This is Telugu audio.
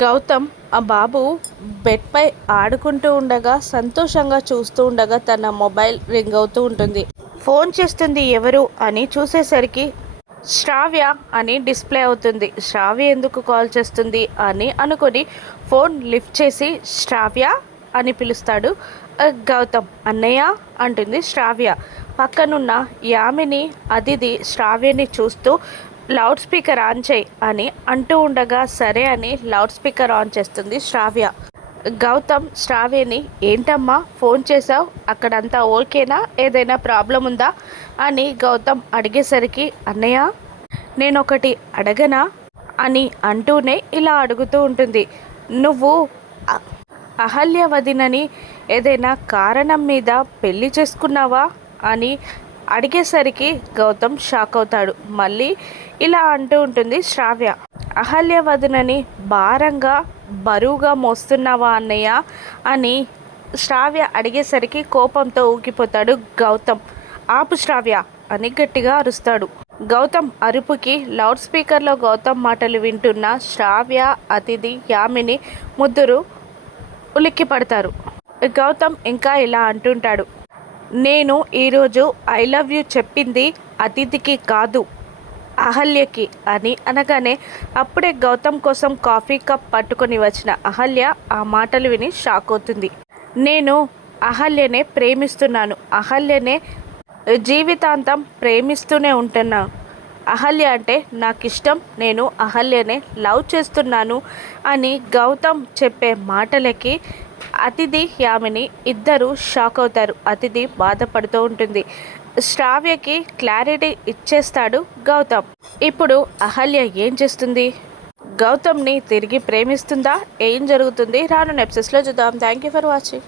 గౌతమ్ ఆ బాబు బెడ్పై ఆడుకుంటూ ఉండగా సంతోషంగా చూస్తూ ఉండగా తన మొబైల్ రింగ్ అవుతూ ఉంటుంది. ఫోన్ చేస్తుంది ఎవరు అని చూసేసరికి శ్రావ్య అని డిస్ప్లే అవుతుంది. శ్రావ్య ఎందుకు కాల్ చేస్తుంది అని అనుకొని ఫోన్ లిఫ్ట్ చేసి శ్రావ్య అని పిలుస్తాడు గౌతమ్. అన్నయ్య అంటుంది శ్రావ్య. పక్కనున్న యామిని అదితి శ్రావ్యని చూస్తూ లౌడ్ స్పీకర్ ఆన్ చేయి అని అంటూ ఉండగా సరే అని లౌడ్ స్పీకర్ ఆన్ చేస్తుంది శ్రావ్య. గౌతమ్ శ్రావ్యని ఏంటమ్మా ఫోన్ చేసావు, అక్కడంతా ఓకేనా, ఏదైనా ప్రాబ్లం ఉందా అని గౌతమ్ అడిగేసరికి అన్నయ్య నేనొకటి అడగనా అని అంటూనే ఇలా అడుగుతూ ఉంటుంది. నువ్వు అహల్య వదినని ఏదైనా కారణం మీద పెళ్లి చేసుకున్నావా అని అడిగేసరికి గౌతమ్ షాక్ అవుతాడు. మళ్ళీ ఇలా అంటూ ఉంటుంది శ్రావ్య. అహల్య వదినని భారంగా బరువుగా మోస్తున్నావా అన్నయ్య అని శ్రావ్య అడిగేసరికి కోపంతో ఊగిపోతాడు గౌతమ్. ఆపు శ్రావ్య అని గట్టిగా అరుస్తాడు. గౌతమ్ అరుపుకి లౌడ్ స్పీకర్లో గౌతమ్ మాటలు వింటున్న శ్రావ్య, అతిథి, యామిని ముగ్గురు ఉలిక్కి పడతారు. గౌతమ్ ఇంకా ఇలా అంటుంటాడు. నేను ఈరోజు ఐ లవ్ యూ చెప్పింది అతిథికి కాదు అహల్యకి అని అనగానే అప్పుడే గౌతమ్ కోసం కాఫీ కప్ పట్టుకొని వచ్చిన అహల్య ఆ మాటలు విని షాక్ అవుతుంది. నేను అహల్యనే ప్రేమిస్తున్నాను, అహల్యనే జీవితాంతం ప్రేమిస్తూనే ఉంటున్నాను, అహల్య అంటే నాకు ఇష్టం, నేను అహల్యనే లవ్ చేస్తున్నాను అని గౌతమ్ చెప్పే మాటలకి అతిథి, యామిని ఇద్దరు షాక్ అవుతారు. అతిథి బాధపడుతూ ఉంటుంది. శ్రావ్యకి క్లారిటీ ఇచ్చేస్తాడు గౌతమ్. ఇప్పుడు అహల్య ఏం చేస్తుంది? గౌతమ్ని తిరిగి ప్రేమిస్తుందా? ఏం జరుగుతుంది? రాను ఎపిసోడ్స్లో చూద్దాం. Thank you for watching.